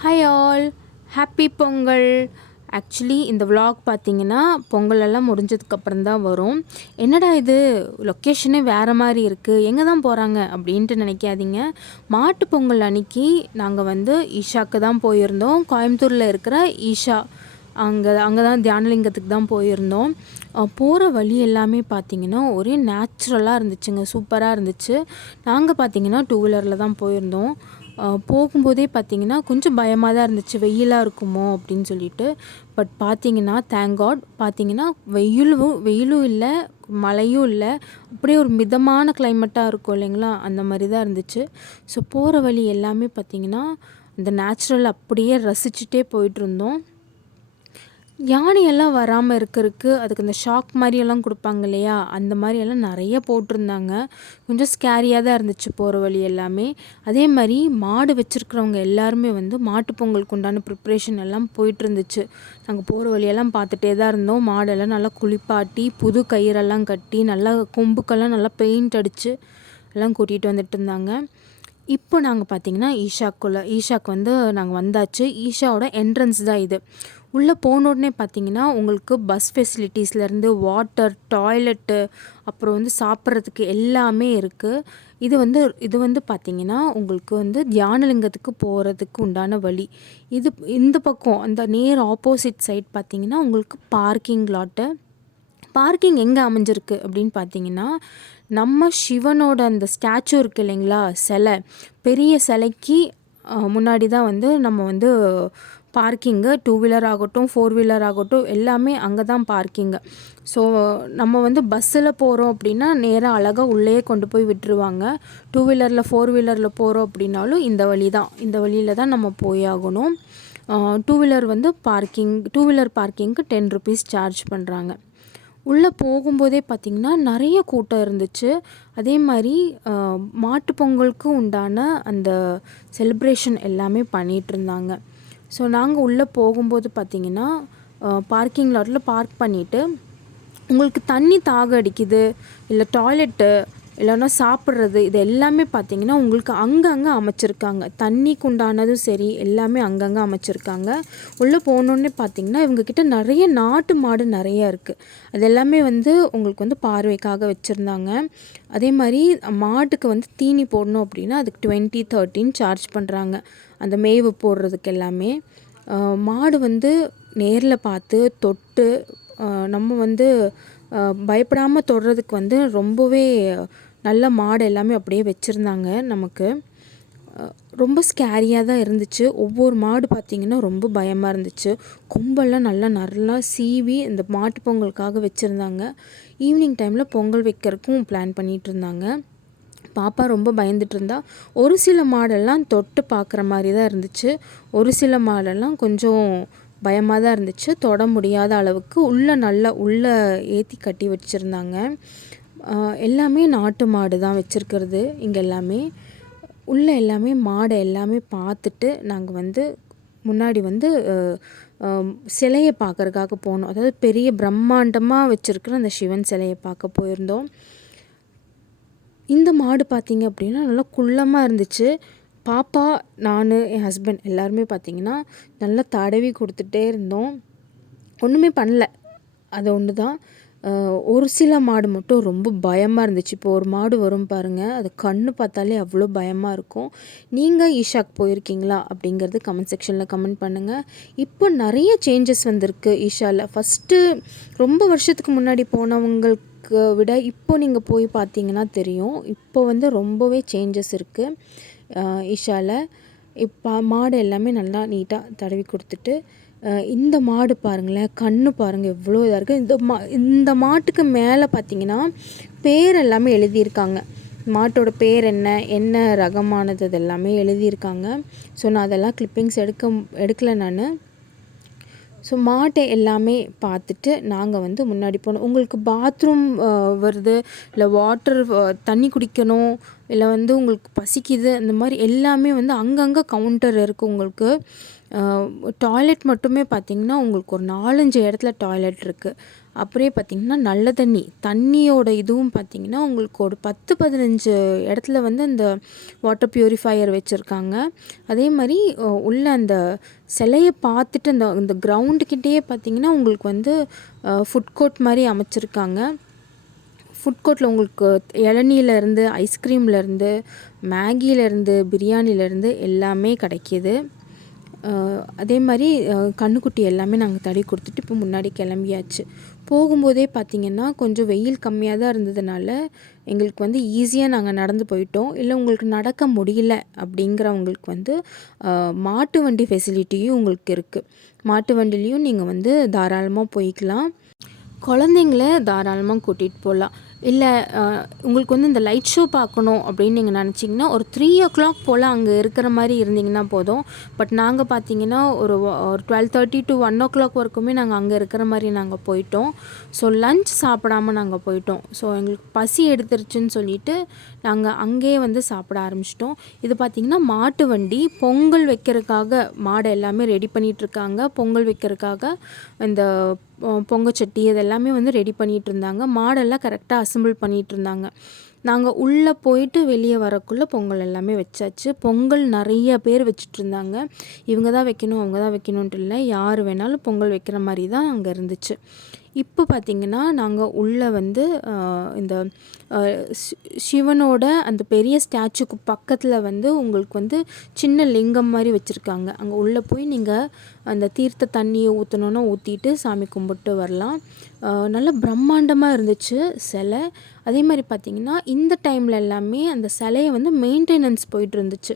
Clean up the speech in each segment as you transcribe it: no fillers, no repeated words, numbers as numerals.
Hi all, happy Pongal. Actually இந்த vlog பார்த்தீங்கன்னா பொங்கல் எல்லாம் முடிஞ்சதுக்கப்புறம் தான் வரும். என்னடா இது லொக்கேஷனே வேறு மாதிரி இருக்குது, எங்கே தான் போகிறாங்க அப்படின்ட்டு நினைக்காதீங்க. மாட்டு பொங்கல் அன்னைக்கு நாங்கள் வந்து ஈஷாக்கு தான் போயிருந்தோம். கோயம்புத்தூரில் இருக்கிற ஈஷா அங்கே தான் தியானலிங்கத்துக்கு தான் போயிருந்தோம். போகிற வழி எல்லாமே பார்த்திங்கன்னா ஒரே நேச்சுரலாக இருந்துச்சுங்க, சூப்பராக இருந்துச்சு. நாங்கள் பார்த்திங்கன்னா 2 வீலரில் தான் போயிருந்தோம். போகும்போதே பார்த்திங்கன்னா கொஞ்சம் பயமாக தான் இருந்துச்சு, வெயிலாக இருக்குமோ அப்படின்னு சொல்லிட்டு. பட் பார்த்திங்கன்னா தேங்க் காட், பார்த்திங்கன்னா வெயிலும் இல்லை, மழையும் இல்லை, அப்படியே ஒரு மிதமான கிளைமேட்டாக இருக்கும் இல்லைங்களா, அந்த மாதிரி தான் இருந்துச்சு. ஸோ போகிற வழி எல்லாமே பார்த்திங்கன்னா இந்த நேச்சுரல் அப்படியே ரசிச்சுட்டே போயிட்டுருந்தோம். யானையெல்லாம் வராமல் இருக்கிறதுக்கு அதுக்கு இந்த ஷாக் மாதிரியெல்லாம் கொடுப்பாங்க இல்லையா, அந்த மாதிரியெல்லாம் நிறைய போட்டிருந்தாங்க. கொஞ்சம் ஸ்கேரியாக தான் இருந்துச்சு போகிற வழி எல்லாமே. அதே மாதிரி மாடு வச்சுருக்கிறவங்க எல்லாருமே வந்து மாட்டுப்பொங்கலுக்கு உண்டான ப்ரிப்ரேஷன் எல்லாம் போயிட்டுருந்துச்சு. நாங்கள் போகிற வழியெல்லாம் பார்த்துட்டே தான் இருந்தோம். மாடெல்லாம் நல்லா குளிப்பாட்டி புது கயிறெல்லாம் கட்டி நல்லா கொம்புக்கெல்லாம் நல்லா பெயிண்ட் அடித்து எல்லாம் கூட்டிகிட்டு வந்துட்டு இருந்தாங்க. இப்போ நாங்கள் பார்த்திங்கன்னா ஈஷாக்கு வந்து நாங்கள் வந்தாச்சு. ஈஷாவோட என்ட்ரன்ஸ் தான் இது. உள்ளே போனோடனே பார்த்திங்கன்னா உங்களுக்கு பஸ் ஃபெசிலிட்டிஸ்லேருந்து வாட்டர், டாய்லெட்டு, அப்புறம் வந்து சாப்பிட்றதுக்கு எல்லாமே இருக்குது. இது வந்து பார்த்திங்கன்னா உங்களுக்கு வந்து தியானலிங்கத்துக்கு போகிறதுக்கு உண்டான வழி. இந்த பக்கம் அந்த நேர் ஆப்போசிட் சைட் பார்த்திங்கன்னா உங்களுக்கு பார்க்கிங் லாட்டு. பார்க்கிங் எங்கே அமைஞ்சிருக்கு அப்படின்னு பார்த்தீங்கன்னா, நம்ம சிவனோட அந்த ஸ்டாச்சு இருக்குது இல்லைங்களா, பெரிய சிலைக்கு முன்னாடி தான் வந்து நம்ம வந்து பார்க்கிங்கு. 2 வீலர் ஆகட்டும், 4 வீலர் ஆகட்டும், எல்லாமே அங்கே தான் பார்க்கிங்கு. ஸோ நம்ம வந்து பஸ்ஸில் போகிறோம் அப்படின்னா நேராக அழகாக உள்ளே கொண்டு போய் விட்டுருவாங்க. 2 வீலரில் 4 வீலரில் போகிறோம் அப்படின்னாலும் இந்த வழியில் தான் நம்ம போய் ஆகணும். 2 வீலர் வந்து டூ வீலர் பார்க்கிங்க்கு 10 ருபீஸ் சார்ஜ் பண்ணுறாங்க. உள்ளே போகும்போதே பார்த்திங்கன்னா நிறைய கூட்டம் இருந்துச்சு. அதே மாதிரி மாட்டுப்பொங்கலுக்கு உண்டான அந்த செலிப்ரேஷன் எல்லாமே பண்ணிகிட்ருந்தாங்க. ஸோ நாங்கள் உள்ளே போகும்போது பார்த்திங்கன்னா பார்க்கிங் லாட்டில் பார்க் பண்ணிவிட்டு உங்களுக்கு தண்ணி தாகம் அடிக்குது, இல்லை டாய்லெட்டு, இல்லைன்னா சாப்பிட்றது, இது எல்லாமே பார்த்திங்கன்னா உங்களுக்கு அங்கங்கே அமைச்சிருக்காங்க. தண்ணிக்கு உண்டானதும் சரி எல்லாமே அங்கங்கே அமைச்சிருக்காங்க. உள்ளே போனோடனே பார்த்திங்கன்னா இவங்கக்கிட்ட நிறைய நாட்டு மாடு நிறைய இருக்குது. அது எல்லாமே வந்து உங்களுக்கு வந்து பார்வைக்காக வச்சுருந்தாங்க. அதே மாதிரி மாட்டுக்கு வந்து தீனி போடணும் அப்படின்னா அதுக்கு 20, 13 சார்ஜ் பண்ணுறாங்க, அந்த மேவு போடுறதுக்கு எல்லாமே. மாடு வந்து நேரில் பார்த்து தொட்டு நம்ம வந்து பயப்படாமல் தொடுறதுக்கு வந்து ரொம்பவே நல்ல மாடு எல்லாமே அப்படியே வச்சுருந்தாங்க. நமக்கு ரொம்ப ஸ்கேரியாக தான் இருந்துச்சு. ஒவ்வொரு மாடு பார்த்திங்கன்னா ரொம்ப பயமாக இருந்துச்சு. கொம்பெல்லாம் நல்லா சீவி இந்த மாட்டு பொங்கலுக்காக வச்சுருந்தாங்க. ஈவினிங் டைமில் பொங்கல் வைக்கிறதுக்கும் பிளான் பண்ணிகிட்டு இருந்தாங்க. பாப்பா ரொம்ப பயந்துட்டு இருந்தா. ஒரு சில மாடெல்லாம் தொட்டு பார்க்குற மாதிரி தான் இருந்துச்சு, ஒரு சில மாடெல்லாம் கொஞ்சம் பயமாக தான் இருந்துச்சு. தொட முடியாத அளவுக்கு உள்ளே ஏற்றி கட்டி வச்சுருந்தாங்க. எல்லாமே நாட்டு மாடு தான் வச்சுருக்கிறது இங்கே எல்லாமே. உள்ளே எல்லாமே மாடை எல்லாமே பார்த்துட்டு நாங்கள் வந்து முன்னாடி வந்து சிலையை பார்க்குறதுக்காக போனோம். அதாவது பெரிய பிரம்மாண்டமாக வச்சுருக்கிற அந்த சிவன் சிலையை பார்க்க போயிருந்தோம். இந்த மாடு பார்த்திங்க அப்படின்னா நல்லா குள்ளமாக இருந்துச்சு. பாப்பா, நான், என் ஹஸ்பண்ட் எல்லாருமே பார்த்திங்கன்னா நல்லா தடவி கொடுத்துட்டே இருந்தோம். ஒன்றுமே பண்ணல, அது ஒன்று தான். ஒரு சில மாடு மட்டும் ரொம்ப பயமாக இருந்துச்சு. இப்போ ஒரு மாடு வரும் பாருங்கள், அது கண்ணு பார்த்தாலே அவ்வளோ பயமாக இருக்கும். நீங்கள் ஈஷாக்கு போயிருக்கீங்களா அப்படிங்கிறது கமெண்ட் செக்ஷனில் கமெண்ட் பண்ணுங்கள். இப்போ நிறைய சேஞ்சஸ் வந்திருக்கு ஈஷாவில். ஃபஸ்ட்டு ரொம்ப வருஷத்துக்கு முன்னாடி போனவங்களுக்கு விட இப்போ நீங்கள் போய் பார்த்தீங்கன்னா தெரியும், இப்போ வந்து ரொம்பவே சேஞ்சஸ் இருக்குது ஈஷாவில். இப்போ மாடு எல்லாமே நல்லா நீட்டாக தடவி கொடுத்துட்டு, இந்த மாடு பாருங்களேன், கண்ணு பாருங்கள் எவ்வளோ இதாக இருக்குது. இந்த மாட்டுக்கு மேலே பார்த்தீங்கன்னா பேர் எல்லாமே எழுதியிருக்காங்க. மாட்டோட பேர் என்ன ரகமானது, அது எல்லாமே எழுதியிருக்காங்க. ஸோ நான் அதெல்லாம் கிளிப்பிங்ஸ் எடுக்கலை நான். ஸோ மாட்டை எல்லாமே பார்த்துட்டு நாங்கள் வந்து முன்னாடி போனோம். உங்களுக்கு பாத்ரூம் வருது, இல்லை வாட்டர் தண்ணி குடிக்கணும், இல்லை வந்து உங்களுக்கு பசிக்குது அந்த மாதிரி எல்லாமே வந்து அங்கங்கே கவுண்டர் இருக்குது உங்களுக்கு. டாய்லெட் மட்டுமே பார்த்திங்கன்னா உங்களுக்கு ஒரு 4-5 இடத்துல டாய்லெட் இருக்குது. அப்படியே பார்த்திங்கன்னா நல்ல தண்ணியோட இதுவும் பார்த்திங்கன்னா உங்களுக்கு ஒரு 10-15 இடத்துல வந்து அந்த வாட்டர் ப்யூரிஃபையர் வச்சுருக்காங்க. அதே மாதிரி உள்ள அந்த சிலையை பார்த்துட்டு அந்த கிரவுண்டுக்கிட்டேயே பார்த்திங்கன்னா உங்களுக்கு வந்து ஃபுட் கோர்ட் மாதிரி அமைச்சிருக்காங்க. ஃபுட் கோர்ட்டில் உங்களுக்கு இளநீலேருந்து ஐஸ்கிரீம்லேருந்து மேகியிலேருந்து பிரியாணிலேருந்து எல்லாமே கிடைக்கிது. அதே மாதிரி கன்றுக்குட்டி எல்லாமே நாங்கள் தடவி கொடுத்துட்டு இப்போ முன்னாடி கிளம்பியாச்சு. போகும்போதே பார்த்திங்கன்னா கொஞ்சம் வெயில் கம்மியாக தான் இருந்ததுனால எங்களுக்கு வந்து ஈஸியாக நாங்கள் நடந்து போயிட்டோம். இல்லை உங்களுக்கு நடக்க முடியல அப்படிங்கிறவங்களுக்கு வந்து மாட்டு வண்டி ஃபெசிலிட்டியும் உங்களுக்கு இருக்குது. மாட்டு வண்டிலையும் நீங்கள் வந்து தாராளமாக போய்க்கலாம். குழந்தைங்கள தாராளமாக கூட்டிகிட்டு போகலாம். இல்லை உங்களுக்கு வந்து இந்த லைட் ஷோ பார்க்கணும் அப்படின்னு நீங்கள் நினச்சிங்கன்னா ஒரு 3:00 போல் அங்கே இருக்கிற மாதிரி இருந்தீங்கன்னா போதும். பட் நாங்கள் பார்த்தீங்கன்னா ஒரு 12:30 to 1:00 வரைக்குமே நாங்கள் அங்கே இருக்கிற மாதிரி நாங்கள் போயிட்டோம். ஸோ லஞ்ச் சாப்பிடாமல் நாங்கள் போயிட்டோம். ஸோ எங்களுக்கு பசி எடுத்துருச்சுன்னு சொல்லிட்டு நாங்கள் அங்கேயே வந்து சாப்பிட ஆரம்பிச்சிட்டோம். இது பார்த்திங்கன்னா மாட்டு வண்டி பொங்கல் வைக்கிறதுக்காக மாடை எல்லாமே ரெடி பண்ணிகிட்ருக்காங்க. பொங்கல் வைக்கிறதுக்காக இந்த பொங்கச்சட்டி இதெல்லாமே வந்து ரெடி பண்ணிகிட்டு இருந்தாங்க. மாடெல்லாம் கரெக்டாக அசெம்பிள் பண்ணிகிட்டு இருந்தாங்க. நாங்கள் உள்ளே போயிட்டு வெளியே வரக்குள்ளே பொங்கல் எல்லாமே வச்சாச்சு. பொங்கல் நிறைய பேர் வச்சிட்ருந்தாங்க. இவங்க தான் வைக்கணும் அவங்க தான் வைக்கணுன்ட்டு இல்லை, யார் வேணாலும் பொங்கல் வைக்கிற மாதிரி தான் அங்கே இருந்துச்சு. இப்போ பார்த்திங்கன்னா நாங்கள் உள்ளே வந்து இந்த சிவனோட அந்த பெரிய ஸ்டாச்சுக்கு பக்கத்தில் வந்து உங்களுக்கு வந்து சின்ன லிங்கம் மாதிரி வச்சுருக்காங்க. அங்கே உள்ளே போய் நீங்கள் அந்த தீர்த்த தண்ணியை ஊற்றணுன்னா ஊற்றிட்டு சாமி கும்பிட்டு வரலாம். நல்லா பிரம்மாண்டமாக இருந்துச்சு சிலை. அதே மாதிரி பார்த்திங்கன்னா இந்த டைமில் எல்லாமே அந்த சிலையை வந்து மெயின்டெனன்ஸ் போயிட்டு இருந்துச்சு.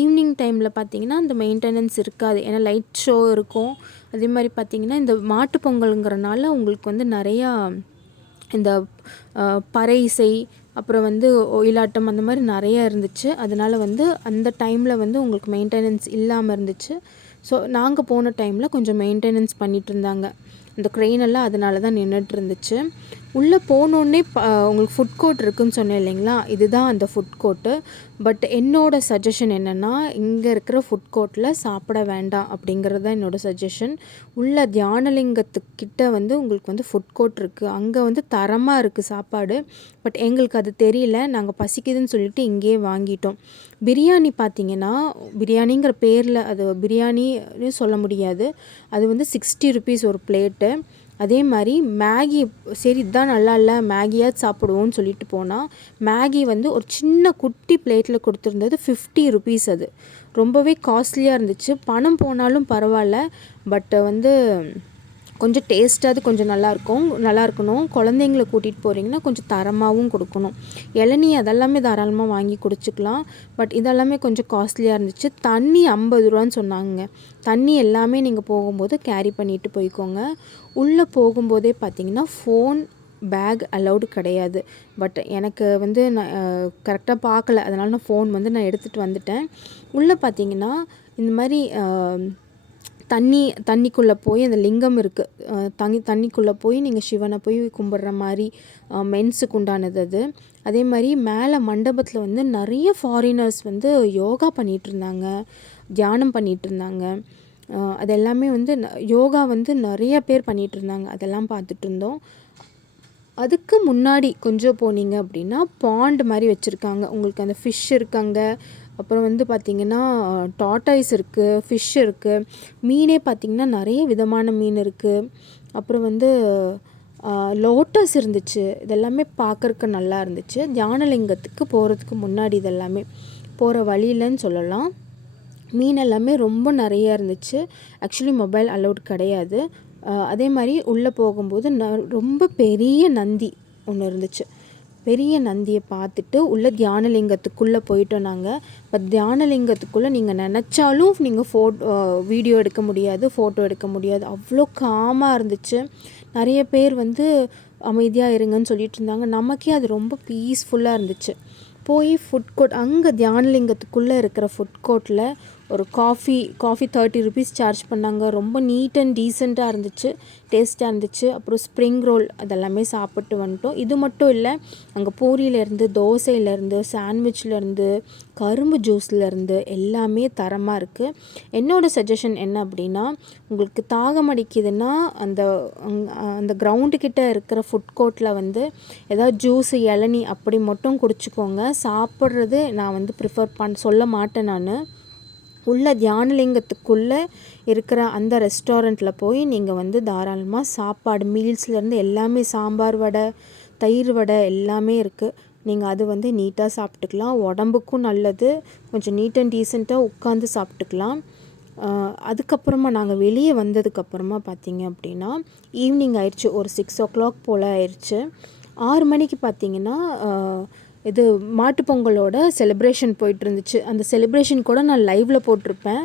ஈவினிங் டைமில் பார்த்திங்கன்னா அந்த மெயின்டெனன்ஸ் இருக்காது, ஏன்னா லைட் ஷோ இருக்கும். அதே மாதிரி பார்த்திங்கன்னா இந்த மாட்டு பொங்கலுங்கிறனால உங்களுக்கு வந்து நிறையா இந்த பறை இசை அப்புறம் வந்து ஒயிலாட்டம் அந்த மாதிரி நிறையா இருந்துச்சு. அதனால் வந்து அந்த டைமில் வந்து உங்களுக்கு மெயின்டெனன்ஸ் இல்லாமல் இருந்துச்சு. ஸோ நாங்கள் போன டைமில் கொஞ்சம் மெயின்டெனன்ஸ் பண்ணிகிட்டு இருந்தாங்க. அந்த க்ரெயின் எல்லாம் அதனால தான் நின்றுட்டு இருந்துச்சு. உள்ளே போனோடனே உங்களுக்கு ஃபுட் கோர்ட் இருக்குதுன்னு சொன்னேன் இல்லைங்களா, இதுதான் அந்த ஃபுட் கோர்ட்டு. பட் என்னோடய சஜஷன் என்னென்னா, இங்கே இருக்கிற ஃபுட் கோர்ட்டில் சாப்பிட வேண்டாம் அப்படிங்கிறது தான் என்னோடய சஜஷன். உள்ள தியானலிங்கத்துக்கிட்ட வந்து உங்களுக்கு வந்து ஃபுட் கோர்ட் இருக்குது. அங்கே வந்து தரமாக இருக்குது சாப்பாடு. பட் எங்களுக்கு அது தெரியல, நாங்கள் பசிக்குதுன்னு சொல்லிட்டு இங்கேயே வாங்கிட்டோம். பிரியாணி பார்த்திங்கன்னா, பிரியாணிங்கிற பேரில் அது பிரியாணின்னு சொல்ல முடியாது, அது வந்து 60 rupees ஒரு பிளேட்டு. அதே மாதிரி மேகி, சரி இதுதான் நல்லா இல்லை மேகியாவது சாப்பிடுவோன்னு சொல்லிட்டு போனால் மேகி வந்து ஒரு சின்ன குட்டி பிளேட்டில் கொடுத்துருந்தது 50 rupees. அது ரொம்பவே காஸ்ட்லியாக இருந்துச்சு. பணம் போனாலும் பரவாயில்ல, பட் வந்து கொஞ்சம் டேஸ்ட்டாவது கொஞ்சம் நல்லா இருக்கணும். குழந்தைங்கள கூட்டிகிட்டு போகிறீங்கன்னா கொஞ்சம் தரமாகவும் கொடுக்கணும். இளநீ அதெல்லாமே தாராளமாக வாங்கி குடிச்சிக்கலாம். பட் இதெல்லாமே கொஞ்சம் காஸ்ட்லியாக இருந்துச்சு. தண்ணி 50 ரூபான்னு சொன்னாங்க. தண்ணி எல்லாமே நீங்கள் போகும்போது கேரி பண்ணிட்டு போய்க்கோங்க. உள்ளே போகும்போதே பார்த்திங்கன்னா ஃபோன் பேக் அலௌடு கிடையாது. பட் எனக்கு வந்து நான் கரெக்டாக பார்க்கல, அதனால் நான் ஃபோன் வந்து நான் எடுத்துகிட்டு வந்துட்டேன். உள்ளே பார்த்திங்கன்னா இந்த மாதிரி தண்ணிக்குள்ளே போய் அந்த லிங்கம் இருக்குது, தண்ணிக்குள்ளே போய் நீங்கள் சிவனை போய் கும்பிட்ற மாதிரி மென்ஸுக்கு உண்டானது அது. அதே மாதிரி மேலே மண்டபத்தில் வந்து நிறைய ஃபாரினர்ஸ் வந்து யோகா பண்ணிகிட்ருந்தாங்க, தியானம் பண்ணிகிட்ருந்தாங்க. அது எல்லாமே வந்து யோகா வந்து நிறைய பேர் பண்ணிகிட்ருந்தாங்க, அதெல்லாம் பார்த்துட்டு இருந்தோம். அதுக்கு முன்னாடி கொஞ்சம் போனீங்க அப்படின்னா பாண்ட் மாதிரி வச்சுருக்காங்க. உங்களுக்கு அந்த ஃபிஷ் இருக்காங்க, அப்புறம் வந்து பார்த்திங்கன்னா டாட்டாய்ஸ் இருக்குது, ஃபிஷ் இருக்குது, மீனே பார்த்திங்கன்னா நிறைய விதமான மீன் இருக்குது. அப்புறம் வந்து லோட்டஸ் இருந்துச்சு. இதெல்லாமே பார்க்குறக்கு நல்லா இருந்துச்சு. தியானலிங்கத்துக்கு போகிறதுக்கு முன்னாடி இதெல்லாமே போகிற வழியிலன்னு சொல்லலாம். மீன் எல்லாமே ரொம்ப நிறையா இருந்துச்சு. ஆக்சுவலி மொபைல் அலௌட் கிடையாது. அதே மாதிரி உள்ளே போகும்போது ரொம்ப பெரிய நந்தி ஒன்று இருந்துச்சு. பெரிய நந்தியை பார்த்துட்டு உள்ளே தியானலிங்கத்துக்குள்ளே போயிட்டோம் நாங்கள். பட் தியானலிங்கத்துக்குள்ளே நீங்கள் நினச்சாலும் நீங்கள் வீடியோ எடுக்க முடியாது, ஃபோட்டோ எடுக்க முடியாது. அவ்வளோ காமாக இருந்துச்சு. நிறைய பேர் வந்து அமைதியாக இருங்கன்னு சொல்லிட்டு இருந்தாங்க. நமக்கே அது ரொம்ப பீஸ்ஃபுல்லாக இருந்துச்சு. போய் ஃபுட் கோர்ட், அங்கே தியானலிங்கத்துக்குள்ளே இருக்கிற ஃபுட் கோர்ட்டில் ஒரு காஃபி 30 ருபீஸ் சார்ஜ் பண்ணாங்க. ரொம்ப நீட் அண்ட் டீசெண்டாக இருந்துச்சு, டேஸ்ட்டாக இருந்துச்சு. அப்புறம் ஸ்ப்ரிங் ரோல் அதெல்லாமே சாப்பிட்டு வந்துட்டோம். இது மட்டும் இல்லை, அங்கே பூரியிலேருந்து, தோசையிலேருந்து, சாண்ட்விச்லேருந்து, கரும்பு ஜூஸ்லேருந்து எல்லாமே தரமாக இருக்குது. என்னோடய சஜஷன் என்ன அப்படின்னா, உங்களுக்கு தாகம் அடிக்குதுன்னா அந்த கிரவுண்டுக்கிட்ட இருக்கிற ஃபுட் கோர்ட்டில் வந்து ஏதாவது ஜூஸு, இளநீ அப்படி மட்டும் குடிச்சிக்கோங்க. சாப்பிட்றது நான் ப்ரிஃபர் சொல்ல மாட்டேன். நான் உள்ள தியானலிங்கத்துக்குள்ளே இருக்கிற அந்த ரெஸ்டாரண்ட்டில் போய் நீங்கள் தாராளமாக சாப்பாடு மீல்ஸ்லேருந்து எல்லாமே, சாம்பார் வடை, தயிர் வடை எல்லாமே இருக்குது. நீங்கள் அது நீட்டாக சாப்பிட்டுக்கலாம். உடம்புக்கும் நல்லது. கொஞ்சம் நீட் அண்ட் டீசெண்டாக உட்காந்து சாப்பிட்டுக்கலாம். அதுக்கப்புறமா நாங்கள் வெளியே வந்ததுக்கப்புறமா பார்த்திங்க அப்படின்னா ஈவினிங் ஆயிடுச்சு. ஒரு 6 o'clock போல் ஆயிடுச்சு. 6 மணிக்கு பார்த்திங்கன்னா இது மாட்டுப்பொங்கலோட செலிப்ரேஷன் போயிட்டுருந்துச்சு. அந்த செலிப்ரேஷன் கூட நான் லைவில் போட்டிருப்பேன்.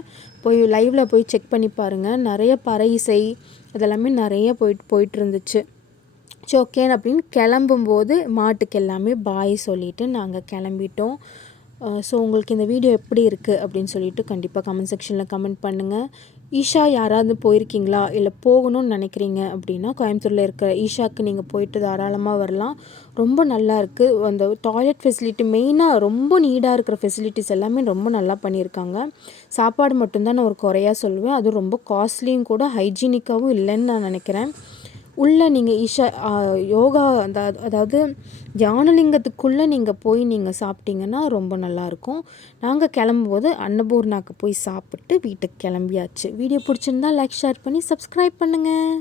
லைவில் போய் செக் பண்ணி பாருங்கள். நிறைய பறை இசை அதெல்லாமே நிறைய போயிட்டுருந்துச்சு. சரி, ஓகே அப்படின்னு கிளம்பும்போது மாட்டுக்கு எல்லாமே பாய் சொல்லிவிட்டு நாங்கள் கிளம்பிட்டோம். ஸோ உங்களுக்கு இந்த வீடியோ எப்படி இருக்குது அப்படின்னு சொல்லிட்டு கண்டிப்பாக கமெண்ட் செக்ஷனில் கமெண்ட் பண்ணுங்கள். ஈஷா யாராவது போயிருக்கீங்களா, இல்லை போகணும்னு நினைக்கிறீங்க அப்படின்னா கோயம்புத்தூரில் இருக்கிற ஈஷாவுக்கு நீங்கள் போயிட்டு தாராளமாக வரலாம். ரொம்ப நல்லா இருக்குது. அந்த டாய்லெட் ஃபெசிலிட்டி மெயினாக ரொம்ப நீடாக இருக்கிற ஃபெசிலிட்டிஸ் எல்லாமே ரொம்ப நல்லா பண்ணியிருக்காங்க. சாப்பாடு மட்டும்தான் நான் ஒரு குறையாக சொல்லுவேன். அதுவும் ரொம்ப காஸ்ட்லியும் கூட, ஹைஜீனிக்காகவும் இல்லைன்னு நான் நினைக்கிறேன். உள்ளே நீங்கள் யோகா அதாவது தியானலிங்கத்துக்குள்ளே நீங்கள் போய் நீங்கள் சாப்பிட்டீங்கன்னா ரொம்ப நல்லாயிருக்கும். நாங்கள் கிளம்பும்போது அன்னபூர்ணாக்கு போய் சாப்பிட்டு வீட்டுக்கு கிளம்பியாச்சு. வீடியோ பிடிச்சிருந்தா லைக், ஷேர் பண்ணி சப்ஸ்கிரைப் பண்ணுங்கள்.